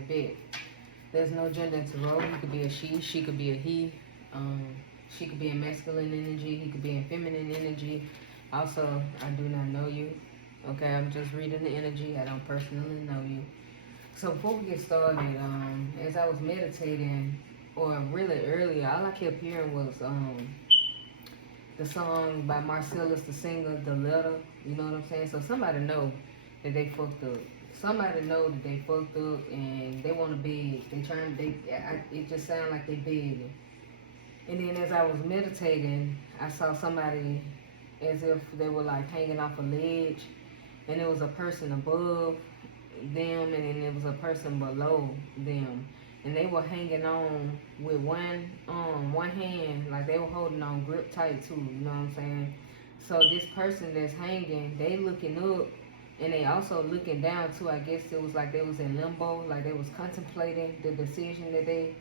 like, bet. There's no gender into role. He could be a she could be a he. She could be in masculine energy, he could be in feminine energy. Also, I do not know you. Okay, I'm just reading the energy. I don't personally know you. So before we get started, as I was meditating, or really earlier, all I kept hearing was the song by Marcellus the singer, The Letter. You know what I'm saying? So somebody know that they fucked up. Somebody know that they fucked up and they want to beg. It just sounds like they begging. And then as I was meditating, I saw somebody as if they were like hanging off a ledge, and there was a person above them, and then there was a person below them, and they were hanging on with one hand, like they were holding on grip tight too. You know what I'm saying? So this person that's hanging, they looking up, and they also looking down too. I guess it was like they was in limbo, like they was contemplating the decision that they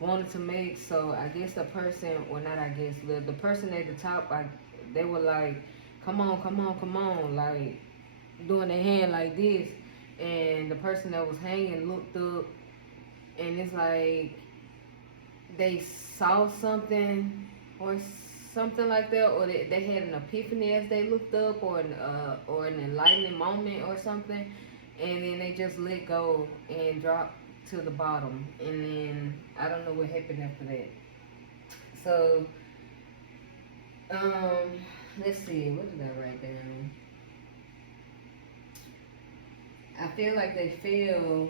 wanted to make. So I guess the person, or not I guess, the person at the top, they were like, come on, come on, come on, like doing their hand like this. And the person that was hanging looked up, and it's like they saw something or something like that, or they had an epiphany as they looked up, or an enlightening moment or something, and then they just let go and dropped to the bottom, and then I don't know what happened after that. So let's see, what did I write down? I feel like they fell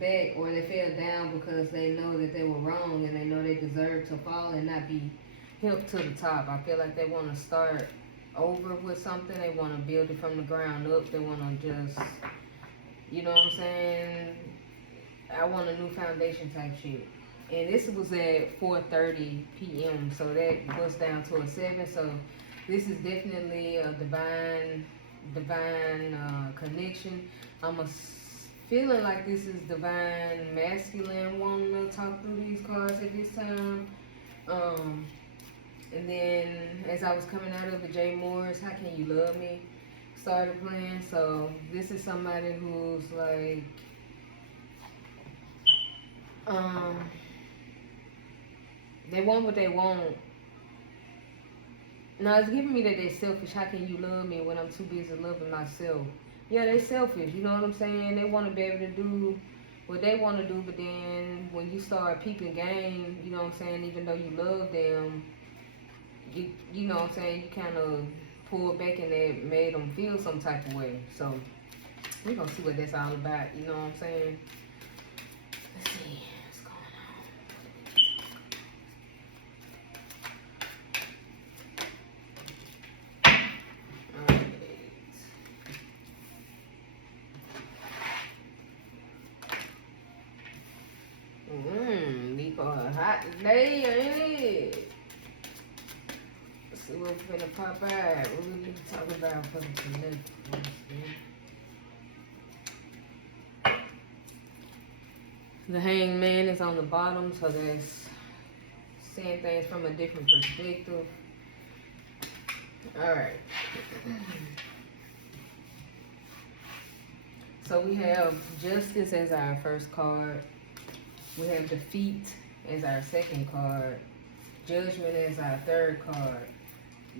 back, or they fell down because they know that they were wrong, and they know they deserve to fall and not be helped to the top. I feel like they want to start over with something. They want to build it from the ground up. They want to just, you know what I'm saying? I want a new foundation type shit. And this was at 4:30 p.m. So that goes down to a 7. So this is definitely a divine connection. I'm feeling like this is divine masculine wanting to talk through these cards at this time. And then as I was coming out of the Jay Morris, How Can You Love Me? Started playing. So this is somebody who's like, they want what they want. Now it's giving me that they're selfish. How can you love me when I'm too busy loving myself? Yeah, they selfish. You know what I'm saying? They want to be able to do what they want to do, but then when you start peeping game, you know what I'm saying? Even though you love them, you know what I'm saying? You kind of pull back, and that made them feel some type of way. So we're gonna see what that's all about. You know what I'm saying? Let's see what's going on. Because hot today, ain't it? Let's see what's gonna pop out. What we need to talk about for the next one. The Hangman is on the bottom, so that's seeing things from a different perspective. Alright. So we have Justice as our first card. We have Defeat as our second card. Judgment as our third card.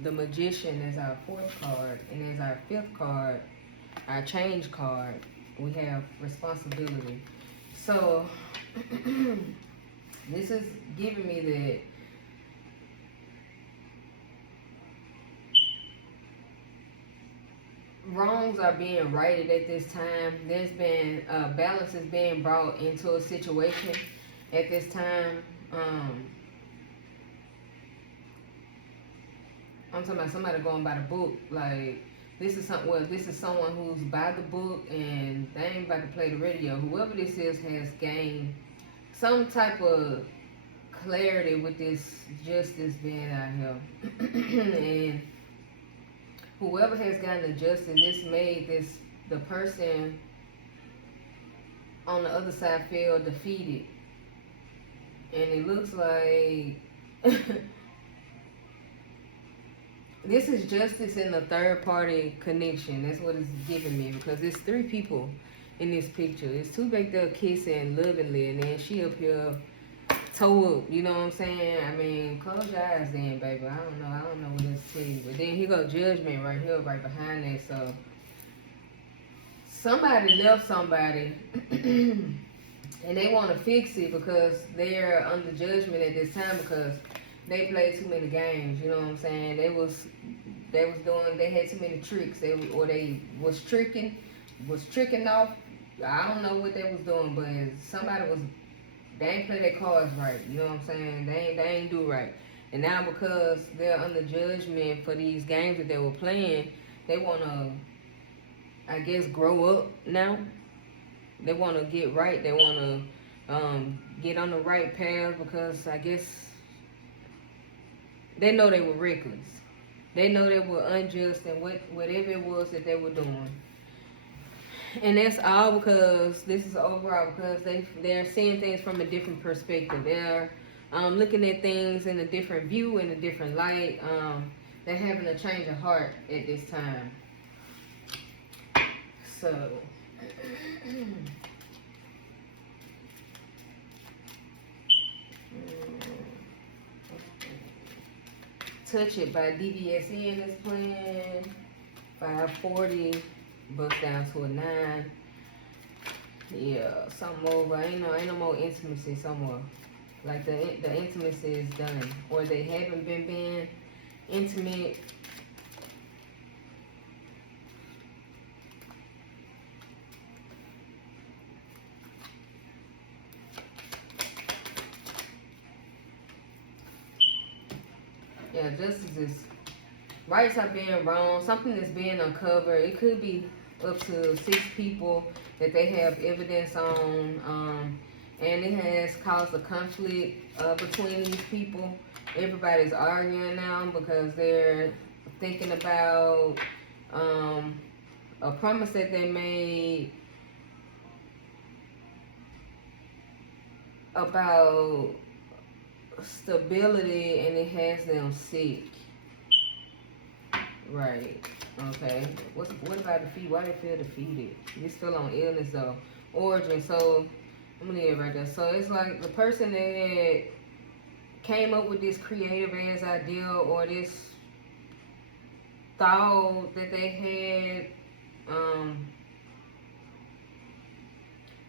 The Magician as our fourth card. And as our fifth card, our Change card, we have Responsibility. So this is giving me that wrongs are being righted at this time. There's been balance is being brought into a situation at this time. I'm talking about somebody going by the book. Like this is something. Well, this is someone who's by the book, and they ain't about to play the radio. Whoever this is has gained some type of clarity with this justice being out here, and whoever has gotten the justice, this made the person on the other side feel defeated. And it looks like this is justice in the third party connection. That's what it's giving me, because it's 3 people in this picture. It's two back there kissing lovingly, and then she up here toe up. You know what I'm saying? I mean, close your eyes then, baby. I don't know what else to say. But then here go judgment right here, right behind that. So somebody left somebody. And they want to fix it because they're under judgment at this time because they played too many games. You know what I'm saying? They had too many tricks. They was tricking off. I don't know what they was doing, but they ain't play their cards right. You know what I'm saying? They ain't do right. And now because they're under judgment for these games that they were playing, they want to, I guess, grow up now. They want to get right. They want to get on the right path because I guess they know they were reckless. They know they were unjust and whatever it was that they were doing. And that's all because this is overall because they're seeing things from a different perspective. They're looking at things in a different view, in a different light. They're having a change of heart at this time. So... Touch It by DVSN is playing. 540, bust down to a 9. Yeah, something over. Ain't no more intimacy somewhere. Like the intimacy is done, or they haven't been being intimate. Yeah, justice is rights are being wrong. Something is being uncovered. It could be up to 6 people that they have evidence on, and it has caused a conflict between these people. Everybody's arguing now because they're thinking about a promise that they made about stability, and it has them sick. Right. Okay. What about defeat? Why they feel defeated? This feel on illness though. Origin. So I'm gonna leave it right there. So it's like the person that came up with this creative ass idea or this thought that they had,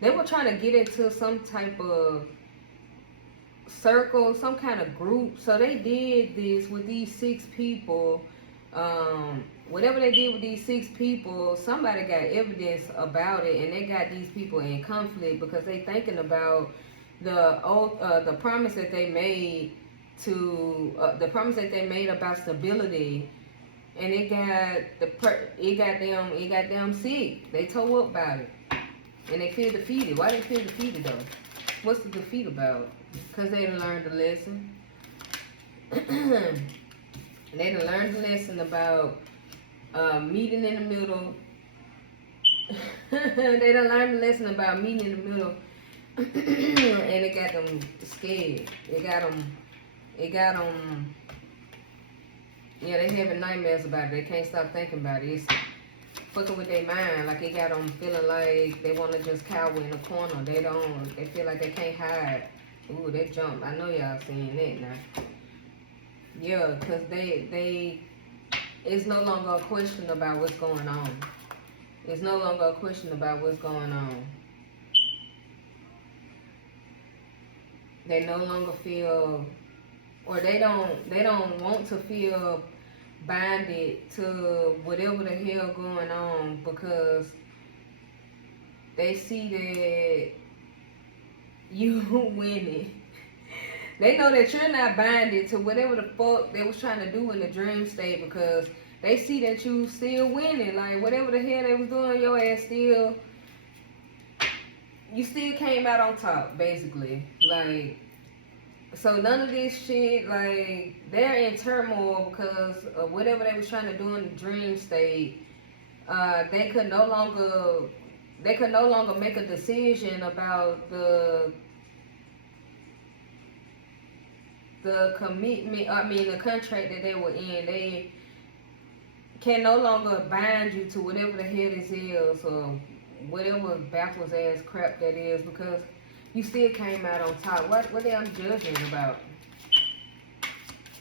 they were trying to get into some type of circle, some kind of group. So they did this with these 6 people. Whatever they did with these 6 people, somebody got evidence about it, and they got these people in conflict because they thinking about the promise that they made about stability, and it got them sick. They tore up about it, and they feel defeated. Why they feel defeated though? What's the defeat about? Because they done learned the lesson. They done learned the lesson about meeting in the middle. They done learned the lesson about meeting in the middle. And it got them scared. It got them, yeah, they having nightmares about it. They can't stop thinking about it. It's fucking with their mind. Like it got them feeling like they want to just cower in a corner. They feel like they can't hide. Ooh, that jump. I know y'all seen that now. Yeah, because it's no longer a question about what's going on. It's no longer a question about what's going on. They no longer feel, or they don't want to feel binded to whatever the hell going on because they see that you winning. They know that you're not binded to whatever the fuck they was trying to do in the dream state because they see that you still winning. Like whatever the hell they was doing, your ass you still came out on top, basically. Like, so none of this shit, like, they're in turmoil because of whatever they was trying to do in the dream state. They could no longer make a decision about the commitment, the contract that they were in. They can no longer bind you to whatever the hell this is or whatever backwards ass crap that is, because you still came out on top. What damn judgment about?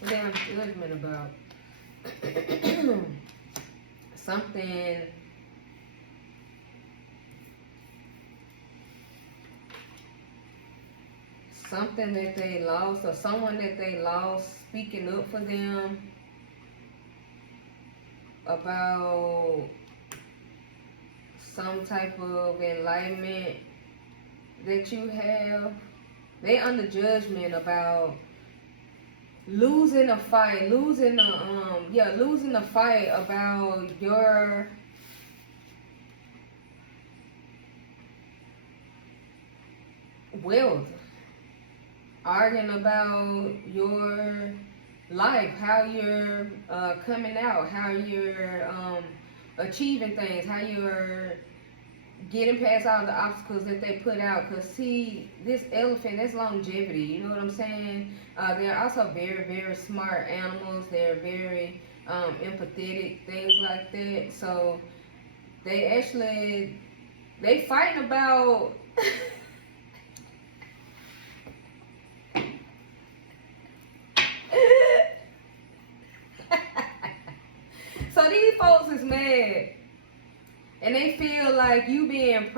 What damn judgment about? something something that they lost, or someone that they lost speaking up for them about some type of enlightenment that you have. They under judgment about losing a fight, losing a fight about your wealth, arguing about your life, how you're coming out, how you're achieving things, how you're getting past all the obstacles that they put out. Because see, this elephant, that's longevity, you know what I'm saying? They're also very, very smart animals. They're very empathetic, things like that. So they fighting about so these folks is mad, and they feel like you being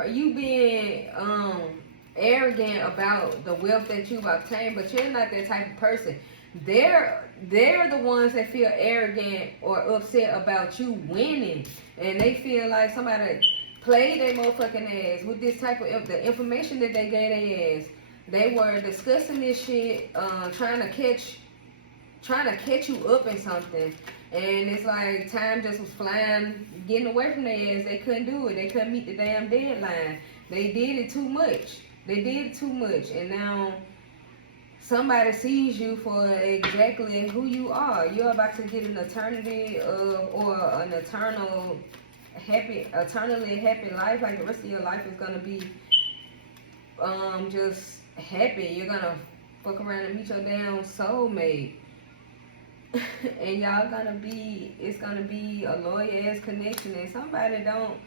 arrogant about the wealth that you've obtained, but you're not that type of person. They're the ones that feel arrogant or upset about you winning, and they feel like somebody played their motherfucking ass with this type of the information that they gave their ass. They were discussing this shit, trying to catch you up in something. And it's like time just was flying, getting away from their ass. They couldn't do it. They couldn't meet the damn deadline. They did it too much. And now somebody sees you for exactly who you are. You're about to get an eternity or an eternally happy life. Like the rest of your life is gonna be just happy. You're gonna fuck around and meet your damn soulmate. And it's gonna be a loyal ass connection, and somebody don't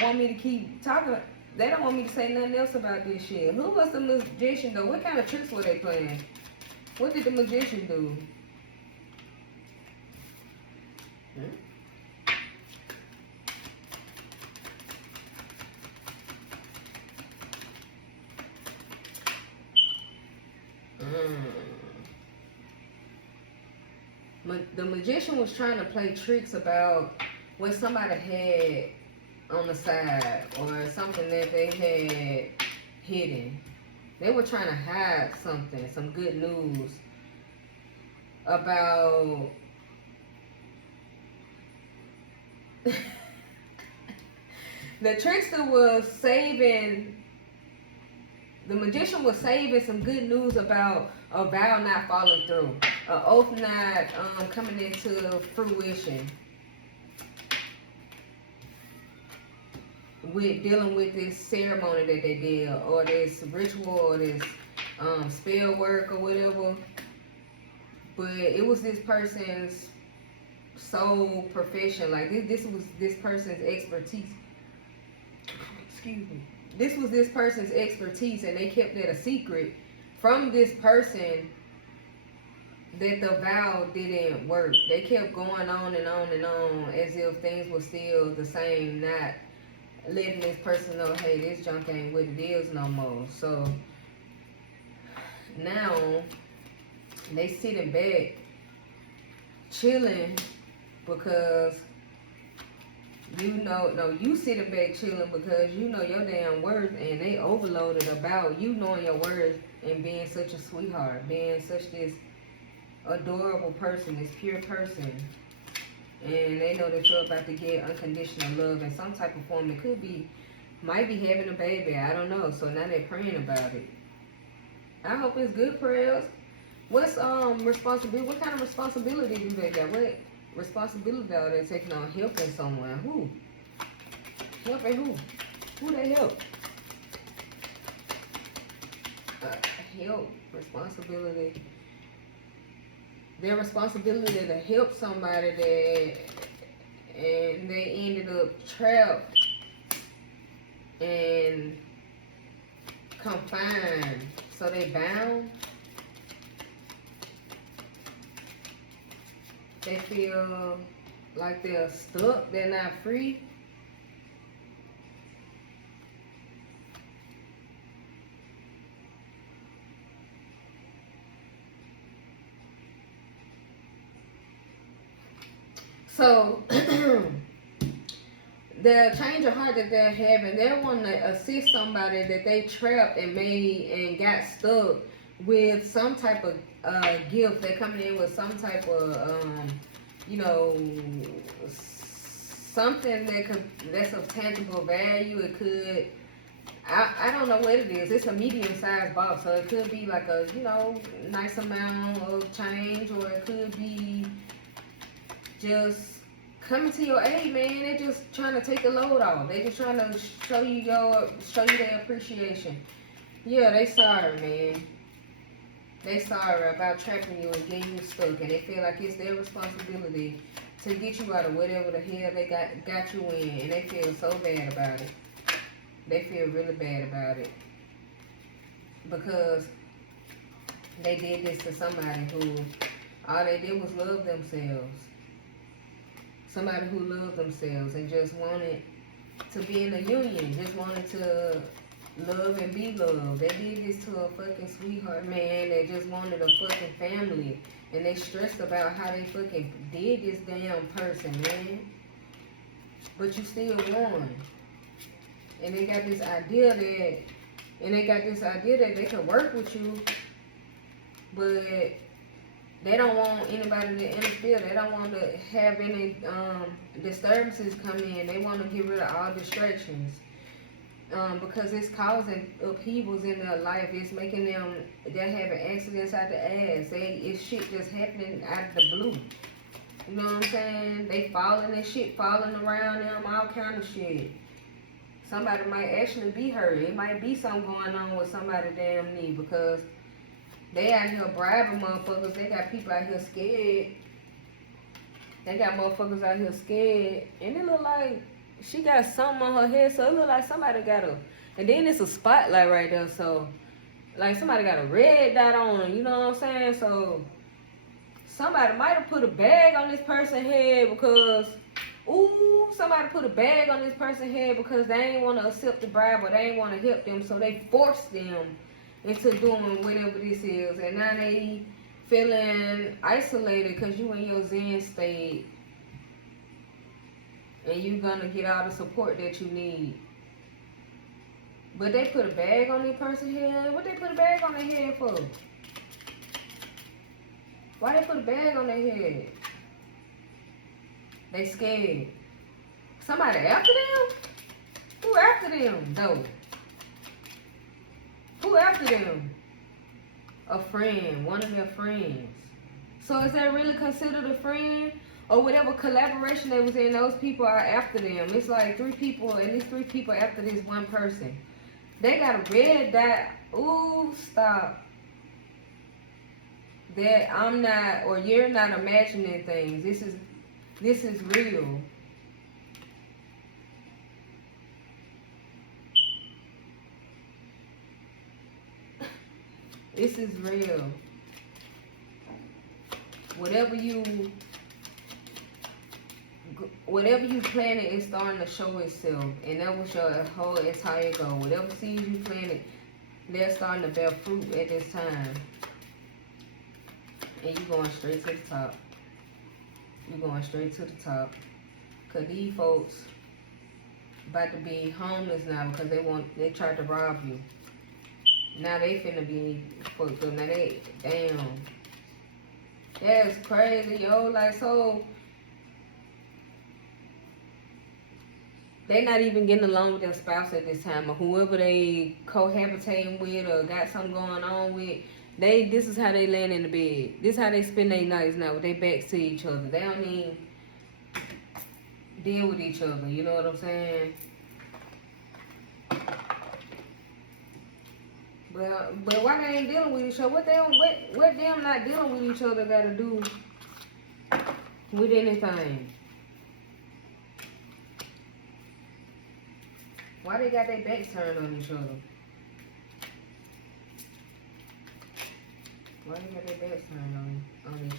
want me to keep talking. They don't want me to say nothing else about this shit. Who was the magician though? What kind of tricks were they playing? What did the magician do? The magician was trying to play tricks about what somebody had on the side or something that they had hidden. They were trying to hide something, some good news about the trickster was saving. The magician was saving some good news about a vow not falling through, an oath not coming into fruition, with dealing with this ceremony that they did, or this ritual, or this spell work, or whatever. But it was this person's sole profession. Like this was this person's expertise. Excuse me. This was this person's expertise, and they kept it a secret from this person that the vow didn't work. They kept going on and on and on as if things were still the same, not letting this person know, hey, this junk ain't what it is no more. So now they sitting back, chilling, because you sitting back chilling because you know your damn worth, and they overloaded about you knowing your worth and being such a sweetheart, being such this adorable person, this pure person. And they know that you're about to get unconditional love in some type of form. It might be having a baby, I don't know. So now they're praying about it. I hope it's good prayers. What's responsibility? What kind of responsibility do they got? What responsibility are they taking on helping someone? Who? Helping who? Who they help? Help, responsibility. Their responsibility to help somebody and they ended up trapped and confined. So they bound. They feel like they're stuck. They're not free. So the change of heart that they're having, they want to assist somebody that they trapped and made and got stuck with some type of gift. They're coming in with some type of, you know, something that's of tangible value. It could, I don't know what it is. It's a medium-sized box, so it could be like a, you know, nice amount of change, or it could be just coming to your aid, man. They're just trying to take the load off. They just trying to show you their appreciation. Yeah, they sorry, man. They sorry about trapping you and getting you stuck, and they feel like it's their responsibility to get you out of whatever the hell they got you in, and they feel so bad about it. They feel really bad about it because they did this to somebody who all they did was love themselves. Somebody who loved themselves and just wanted to be in a union, just wanted to love and be loved. They did this to a fucking sweetheart, man. They just wanted a fucking family. And they stressed about how they fucking did this damn person, man. But you still won. And they got this idea that they can work with you, but they don't want anybody to interfere. They don't want to have any disturbances come in. They want to get rid of all distractions because it's causing upheavals in their life. It's making them, they're having accidents out the ass. It's shit just happening out of the blue. You know what I'm saying? They falling and shit, falling around them, all kind of shit. Somebody might actually be hurt. It might be something going on with somebody damn knee because they out here bribing motherfuckers. They got people out here scared. They got motherfuckers out here scared. And it look like she got something on her head. So it look like somebody got a... And then it's a spotlight right there. So, like somebody got a red dot on her. You know what I'm saying? So, somebody might have put a bag on this person's head because... Ooh, somebody put a bag on this person's head because they ain't want to accept the bribe or they ain't want to help them. So, they forced them into doing whatever this is, and now they feeling isolated because you in your Zen state and you gonna get all the support that you need. But they put a bag on their person's head. What they put a bag on their head for? Why they put a bag on their head? They scared. Somebody after them? Who after them though? Who after them? A friend, one of their friends. So is that really considered a friend? Or whatever collaboration they was in, those people are after them. It's like at least three people after this one person. They got a red dot. Ooh, stop. That I'm not, or you're not imagining things. This is real. This is real. Whatever you planted is starting to show itself, and that was your whole entire goal. Whatever seeds you planted, they're starting to bear fruit at this time, and you're going straight to the top. You're going straight to the top, cause these folks about to be homeless now because they tried to rob you. Now they finna be fucked up. Now damn. That's crazy, yo. Like, so they not even getting along with their spouse at this time, or whoever they cohabitating with or got something going on with. This is how they land in the bed. This is how they spend their nights now, with their backs to each other. They don't even deal with each other. You know what I'm saying? But why they ain't dealing with each other? What them not dealing with each other got to do with anything? Why they got their backs turned on each other? Why they got their backs turned on each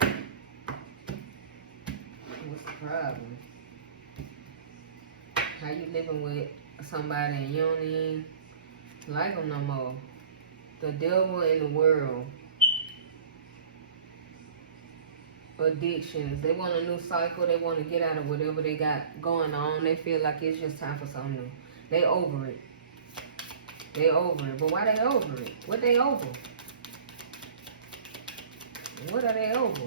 other? What's the problem? How you living with somebody and you don't even like them no more? The devil in the world. Addictions. They want a new cycle. They want to get out of whatever they got going on. They feel like it's just time for something new. They over it. They over it. But why they over it? What they over? What are they over?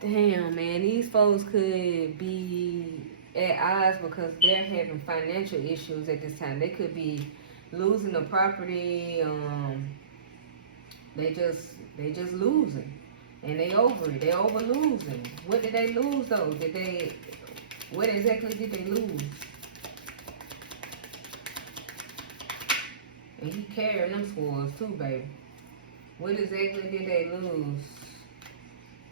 Damn, man. These folks could be at odds because they're having financial issues at this time. They could be losing the property. They just losing. And they over it. They over losing. What did they lose though? What exactly did they lose? And he carrying them scores too, baby. What exactly did they lose?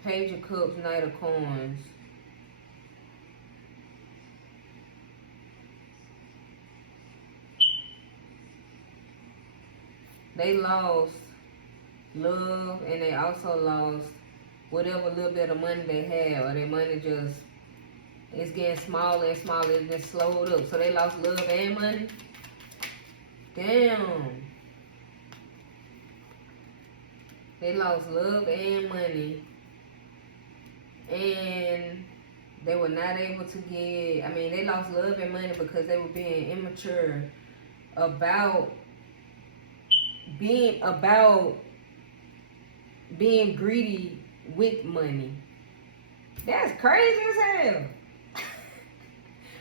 Page of Cups, Knight of Coins. They lost love, and they also lost whatever little bit of money they had, or their money just is getting smaller and smaller. It just slowed up. So they lost love and money. Damn. They lost love and money. And they were not able to get, they lost love and money because they were being immature about being greedy with money. That's crazy as hell.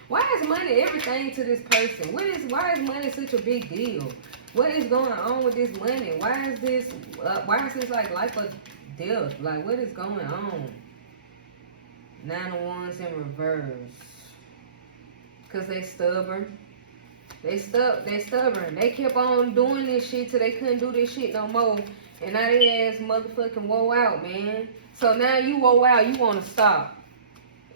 Why is money everything to this person? Why is money such a big deal? What is going on with this money? Why is this like life or death? Like, what is going on? 9 of Wands in reverse. Because they stubborn. They stubborn. They kept on doing this shit till they couldn't do this shit no more. And now they ass motherfucking woe out, man. So now you woe out, you want to stop.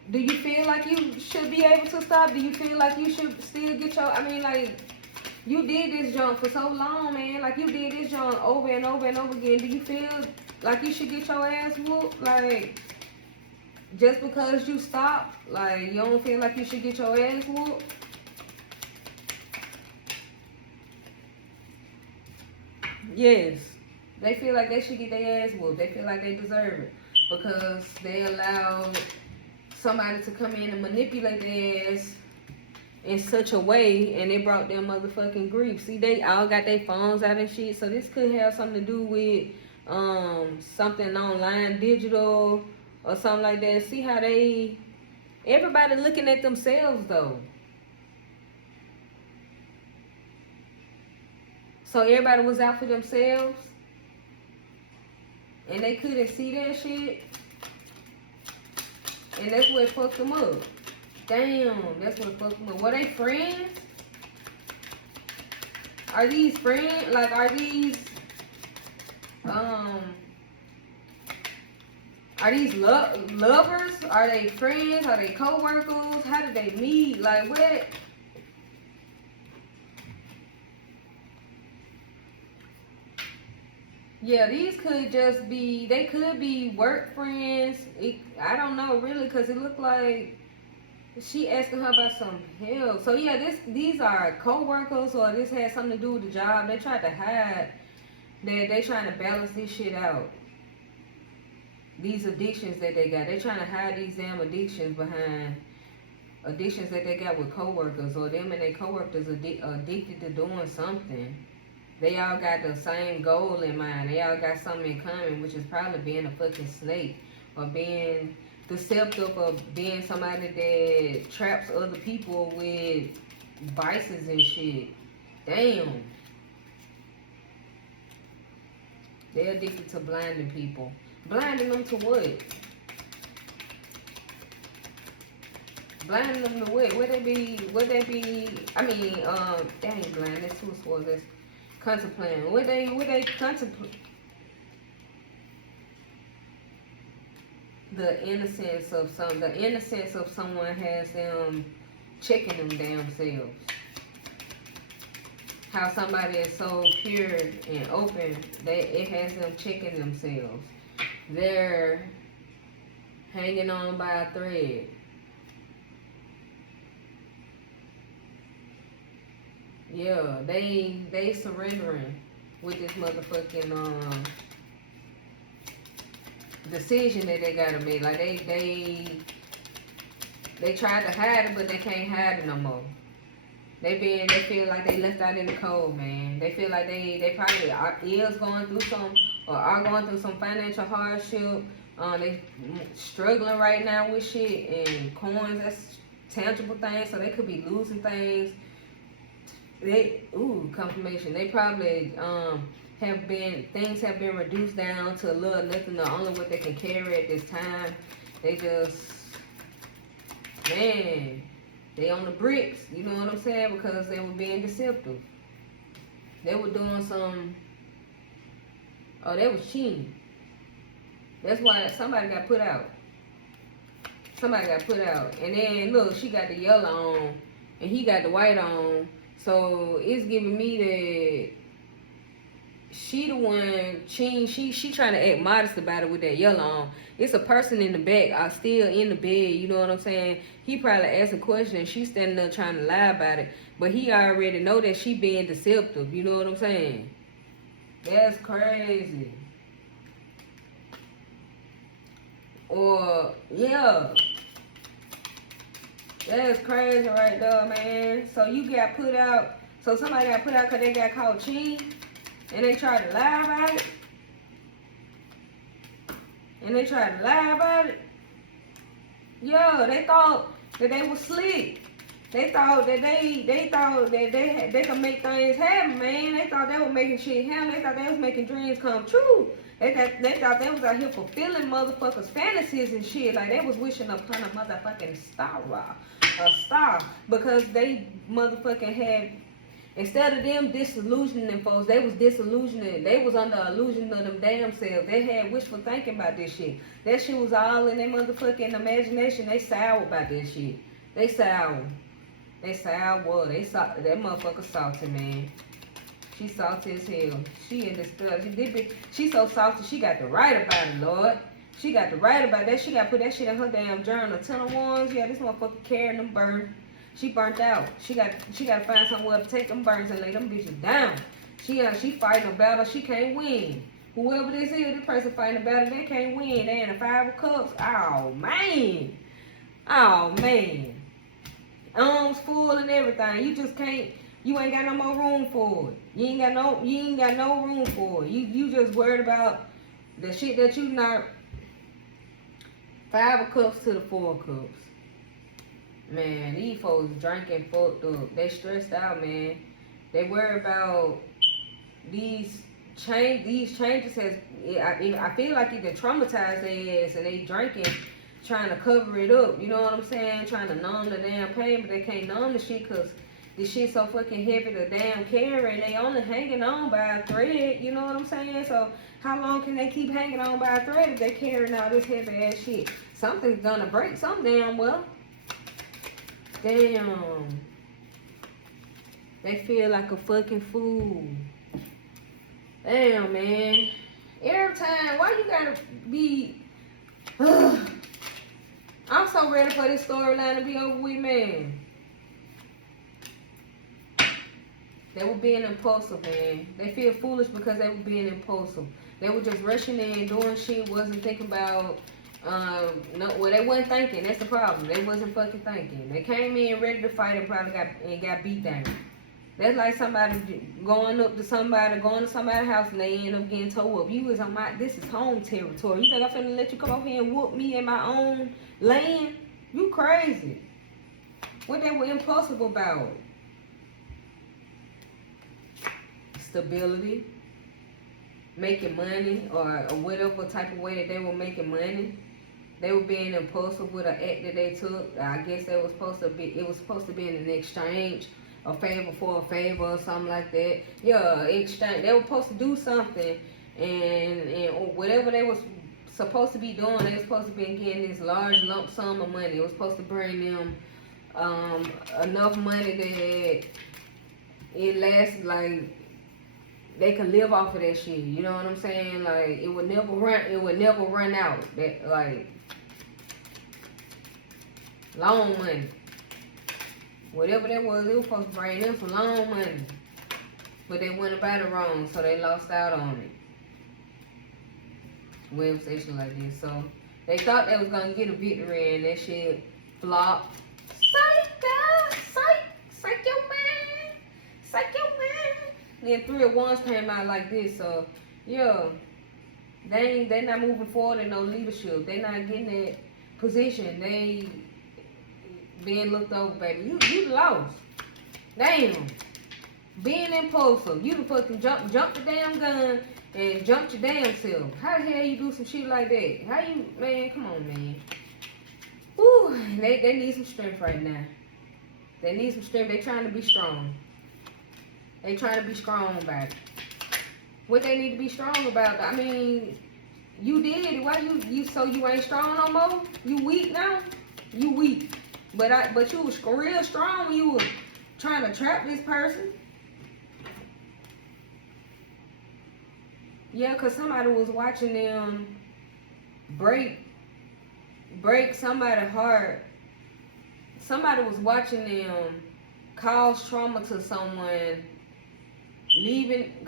Do you feel like you should be able to stop? Do you feel like you should still get your, you did this junk for so long, man. Like, you did this junk over and over and over again. Do you feel like you should get your ass whooped? Like, just because you stopped, like, you don't feel like you should get your ass whooped? Yes. They feel like they should get their ass whooped. They feel like they deserve it. Because they allowed somebody to come in and manipulate their ass in such a way, and it brought them motherfucking grief. See, they all got their phones out and shit, so this could have something to do with something online, digital, or something like that. See how everybody looking at themselves though. So everybody was out for themselves, and they couldn't see that shit, and that's what fucked them up. Damn, that's what fucked them up. Were they friends? Are these friends? Like, are these lovers? Are they friends? Are they co-workers? How did they meet? Like, what? Yeah, these could just be, they could be work friends. I don't know really, because it looked like she asking her about some help. So yeah, these are co-workers, or this has something to do with the job. They tried to hide that they trying to balance this shit out. These addictions that they got. They trying to hide these damn addictions behind addictions that they got with co-workers, or them and their co-workers addicted to doing something. They all got the same goal in mind. They all got something in common, which is probably being a fucking snake, or being deceptive, or being somebody that traps other people with vices and shit. Damn. They're addicted to blinding people. Blinding them to what? Blinding them to what? Would they be, they ain't blind. That's 2 of Swords. Contemplating. What they contemplate? The innocence of someone has them checking them damn selves. How somebody is so pure and open that it has them checking themselves. They're hanging on by a thread. Yeah, they surrendering with this motherfucking decision that they gotta make. Like they tried to hide it, but they can't hide it no more. They feel like they left out in the cold, man. They feel like they probably is going through some or are going through some financial hardship. They struggling right now with shit and coins. That's tangible things, so they could be losing things. Confirmation. They probably have been reduced down to a little nothing, or only what they can carry at this time. They just, man, they on the bricks, you know what I'm saying? Because they were being deceptive. They were doing they was cheating. That's why somebody got put out. And then, look, she got the yellow on, and he got the white on. So, it's giving me that she the one cheating. She trying to act modest about it with that yellow on. It's a person in the back, still in the bed, you know what I'm saying? He probably asking questions, she standing there trying to lie about it. But he already know that she being deceptive, you know what I'm saying? That's crazy. Or, yeah. That's crazy right there, man. So you got put out, so somebody got put out because they got caught cheating, and they tried to lie about it. Yo, they thought that they was slick. They thought that they could make things happen, man. They thought they were making shit happen. They thought they was making dreams come true. They thought they was out here fulfilling motherfuckers' fantasies and shit. Like they was wishing upon a motherfucking star, because they motherfucking had, instead of them disillusioning folks, they was disillusioning. They was under illusion of them damn selves. They had wishful thinking about this shit. That shit was all in their motherfucking imagination. They sour about this shit. They sour. That motherfucker salty, man. She salty as hell. She in this stuff. She so salty, she got to write about it, Lord. She got to write about that. She got to put that shit in her damn journal. 10 of wands, yeah, this motherfucker carrying them burns. She burnt out. She got to find somewhere to take them burns and lay them bitches down. She fighting a battle she can't win. Whoever this is, this person fighting a battle they can't win. They in the 5 of cups. Oh man. Arms full and everything. You just can't. You ain't got no more room for it. You ain't got no room for it. You just worried about the shit that you not. 5 of cups to the 4 of cups. Man, these folks drinking fucked up. They stressed out, man. They worry about these changes has. I feel like it traumatized their ass, and they drinking, trying to cover it up. You know what I'm saying? Trying to numb the damn pain, but they can't numb the shit because this shit so fucking heavy to damn carry, and they only hanging on by a thread. You know what I'm saying? So how long can they keep hanging on by a thread if they carrying all this heavy ass shit? Something's gonna break. Some damn well. Damn. They feel like a fucking fool. Damn, man. Every time, why you gotta be... I'm so ready for this storyline to be over with, man. They were being impulsive, man. They feel foolish because they were being impulsive. They were just rushing in, doing shit, wasn't thinking about... they wasn't thinking. That's the problem. They wasn't fucking thinking. They came in ready to fight and probably got beat down. That's like somebody going to somebody's house and they end up getting towed up. You was on this is home territory. You think I'm finna let you come over here and whoop me in my own land? You crazy. What they were impulsive about? Stability. Making money or whatever type of way that they were making money. They were being impulsive with an act that they took. I guess it was supposed to be in an exchange a favor for a favor or something like that. Yeah, exchange. They were supposed to do something, and whatever they was supposed to be doing, they was supposed to be getting this large lump sum of money. It was supposed to bring them enough money that it lasts, like they can live off of that shit. You know what I'm saying? Like it would never run. It would never run out. That like long money. Whatever that was, it was supposed to bring them some long money. But they went about it wrong, so they lost out on it. Web station like this. So they thought they was gonna get a victory and that shit flopped. Psych your man. Psych your man. Then 3 of Wands came out like this, so yeah. They not moving forward in no leadership. They not getting that position. They being looked over, baby. You lost. Damn. Being impulsive. You done fucking jump the damn gun and jumped your damn self. How the hell you do some shit like that? How you, man, come on, man. Woo, they need some strength right now. They need some strength. They trying to be strong. They trying to be strong about it. What they need to be strong about, I mean, you did. Why you so you ain't strong no more? You weak now? You weak. But you was real strong when you was trying to trap this person. Yeah, cause somebody was watching them break somebody's heart. Somebody was watching them cause trauma to someone,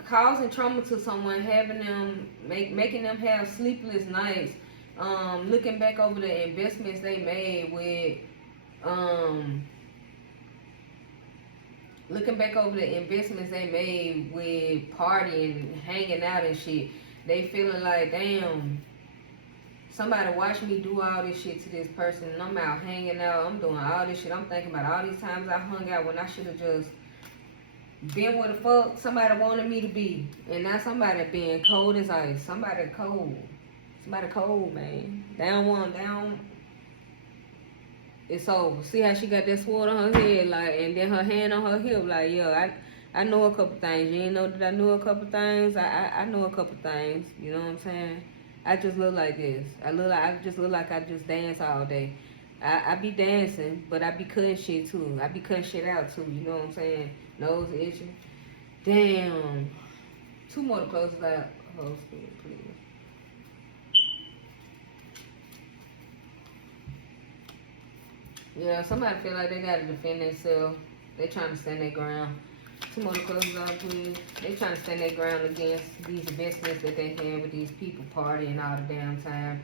causing trauma to someone, having them making them have sleepless nights. Looking back over the investments they made with partying, hanging out and shit. They feeling like, damn, somebody watched me do all this shit to this person, and I'm out hanging out, I'm doing all this shit. I'm thinking about all these times I hung out when I should have just been where the fuck somebody wanted me to be. And now somebody being cold as ice. Somebody cold, man. Down. It's over. See how she got that sword on her head, like, and then her hand on her hip, like, yeah, I know a couple things. You ain't know that I knew a couple things. I know a couple things. You know what I'm saying? I just look like this. I just look like I just dance all day. I be dancing, but I be cutting shit too. I be cutting shit out too. You know what I'm saying? Nose itching. Damn. 2 more to close it out. Hold speed, please. Yeah, somebody feel like they gotta defend themselves. They trying to stand their ground. 2 more to close it out, please. They trying to stand their ground against these investments that they have with these people partying all the damn time.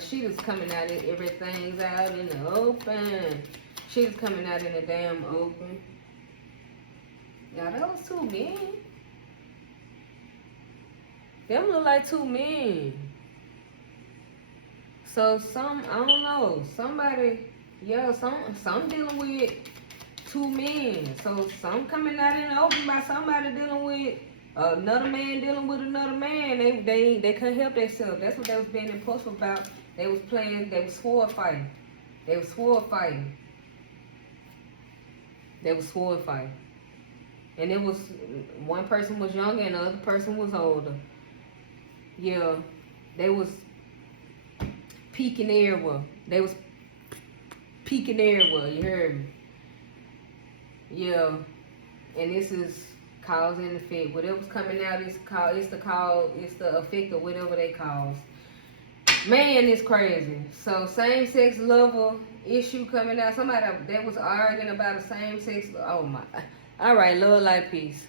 Shit is coming out and everything's out in the open. Shit is coming out in the damn open. Now that was 2 men. Them look like 2 men. So I don't know, somebody, yeah, some dealing with 2 men. So some coming out in the open by somebody dealing with another man dealing with another man. They couldn't help themselves. That's what they was being impulsive about. They was sword fighting. They was sword fighting. And it was, one person was younger and the other person was older. Yeah, they was peeking everywhere. You heard me? Yeah, and this is cause and effect. Whatever's coming out is it's the effect of whatever they cause. Man, it's crazy. So same-sex lover issue coming out. Somebody that was arguing about a same-sex. Oh my. All right, love, life, peace.